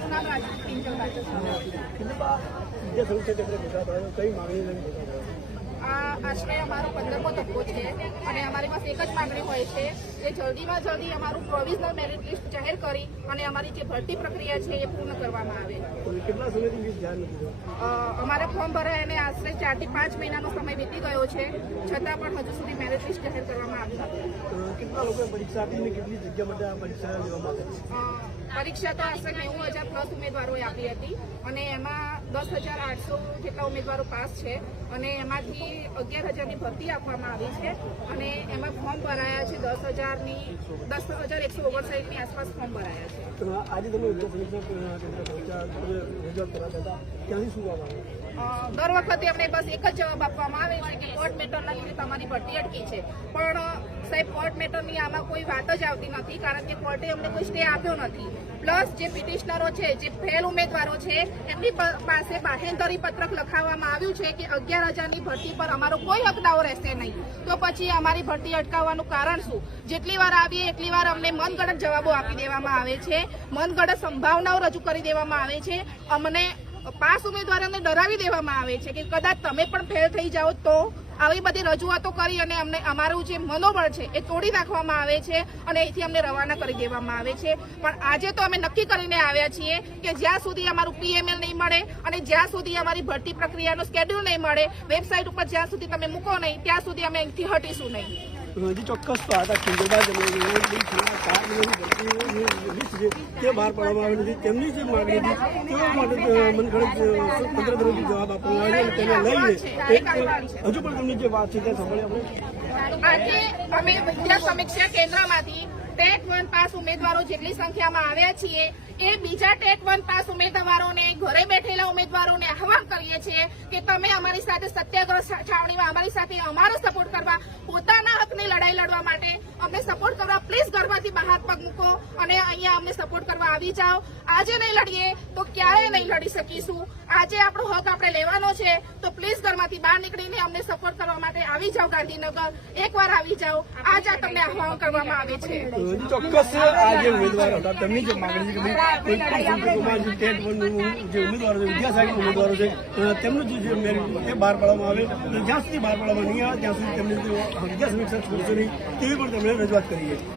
મારું નામ રાજુ પિંજલ રાજુ આશરે અમારો 15મો તબક્કો છે અને અમારી પાસે એક જ માંગણી હોય છે કે જલ્દીમાં જલ્દી અમારું પ્રોવિઝનલ મેરિટ લિસ્ટ જાહેર કરી અને અમારી જે ભરતી પ્રક્રિયા છે એ પૂર્ણ કરવામાં આવે। કેટલા સમયથી ધ્યાન નથી? અમારે ફોર્મ ભરાય અને આશરે 4 થી 5 મહિનાનો સમય વીતી ગયો છે, છતાં પણ હજુ સુધી મેરિટ લિસ્ટ જાહેર કરવામાં આવ્યું નથી। કેટલા લોકોએ પરીક્ષા આપી અને કેટલી જગ્યા માટે આ પરીક્ષા લેવામાં આવી? પરીક્ષા તો આશરે 90,000 પ્લસ ઉમેદવારોએ આપી હતી અને એમાં 10,800 જેટલા ઉમેદવારો પાસ છે અને એમાંથી 11,000ની ભરતી આપવામાં આવી છે અને એમાં ફોર્મ ભરાયા છે 10,159ની આસપાસ ફોર્મ ભરાયા છે। આજે તમે રજૂઆત કરાતા હતા, ક્યાંથી શું આવવાનું? દર વખતે અમને બસ એક જ જવાબ આપવામાં આવે છે કે કોર્ટ મેટરના લીધે તમારી ભરતી અટકી છે, પણ સાહેબ કોર્ટ મેટરની આમાં કોઈ વાત જ આવતી નથી, કારણ કે કોર્ટે અમને કોઈ સ્ટે આપ્યો નથી। પ્લસ જે પિટિશનરો છે, જે ફેલ ઉમેદવારો છે, એમની પાસે બાહેંધરી પત્રક લખાવવામાં આવ્યું છે કે 11,000ની ભરતી પર અમારો કોઈ હક દાવો રહેશે નહીં, તો પછી અમારી ભરતી અટકાવવાનું કારણ શું? જેટલી વાર આવીએ એટલી વાર અમને મનગઢત જવાબો આપી દેવામાં આવે છે, મનગઢત સંભાવનાઓ રજૂ કરી દેવામાં આવે છે। અમને પાસ ઉમેદવારોને ડરાવી દેવામાં આવે છે કે કદાચ તમે પણ ફેલ થઈ જાઓ તો આવી બધી રજૂઆતો કરી અને અમને અમારું જે મનોબળ છે એ તોડી નાખવામાં આવે છે અને અહીંથી અમને રવાના કરી દેવામાં આવે છે। પણ આજે તો અમે નક્કી કરીને આવ્યા છીએ કે જ્યાં સુધી અમારું PML નહીં મળે અને જ્યાં સુધી અમારી ભરતી પ્રક્રિયાનો સ્કેડ્યુલ નહીં મળે, વેબસાઇટ ઉપર જ્યાં સુધી તમે મૂકો નહીં, ત્યાં સુધી અમે અહીંથી હટીશું નહીં। હજી ચોક્કસ તો હતા કિંજલબા તે બહાર પાડવામાં આવેલી છે, તેમની જે માંગણી હતી તેઓ માટે મનગઢ તંત્ર તરફથી જવાબ આપવામાં આવ્યો અને તેને લઈને હજુ પણ તેમની જે વાત છે તે સાંભળી આપણે। આજે અમે વિદ્યા સમીક્ષા કેન્દ્રમાંથી ટેટ 1 પાસ ઉમેદવારો જેટલી સંખ્યામાં આવ્યા છીએ એ બીજા ટેટ 1 પાસ ઉમેદવારોને, ઘરે બેઠેલા ઉમેદવારોને આહવાન કરીએ છીએ કે તમે અમારી સાથે સત્યાગ્રહ છાવણીમાં અમારી સાથે અમારો સપોર્ટ કરવા, પોતાના હકની લડાઈ લડવા માટે અમને સપોર્ટ કરવા પ્લીઝ ઘરમાંથી બહાર પગ મૂકો અને અહીંયા અમને સપોર્ટ કરવા આવી જાઓ। આજે નહીં લડીએ તો ક્યારેય નહીં લડી શકીશું। આજે આપણો હક આપણે લેવાનો છે તો પ્લીઝ ઘરમાંથી બહાર નીકળીને અમને સપોર્ટ કરવા માટે આવી જાઓ ગાંધીનગર, એકવાર આવી જાઓ। આજ આ તમને આહવાન કરવામાં આવે છે। ચોક્કસ આ જે ઉમેદવારો હતા તેમની જે માંગણી છે કે કોઈ પણ સંજોગોમાં જે ટેટ 1 જે ઉમેદવારો છે, વિદ્યાસાગર ઉમેદવારો છે, તેમનું જે મેરિટ તે બહાર પાડવામાં આવે, જ્યાં સુધી બહાર પાડવામાં નહીં આવે ત્યાં સુધી તેમને વિદ્યા સમીક્ષા છોડશે નહીં તેવી પણ તેમણે રજૂઆત કરી છે।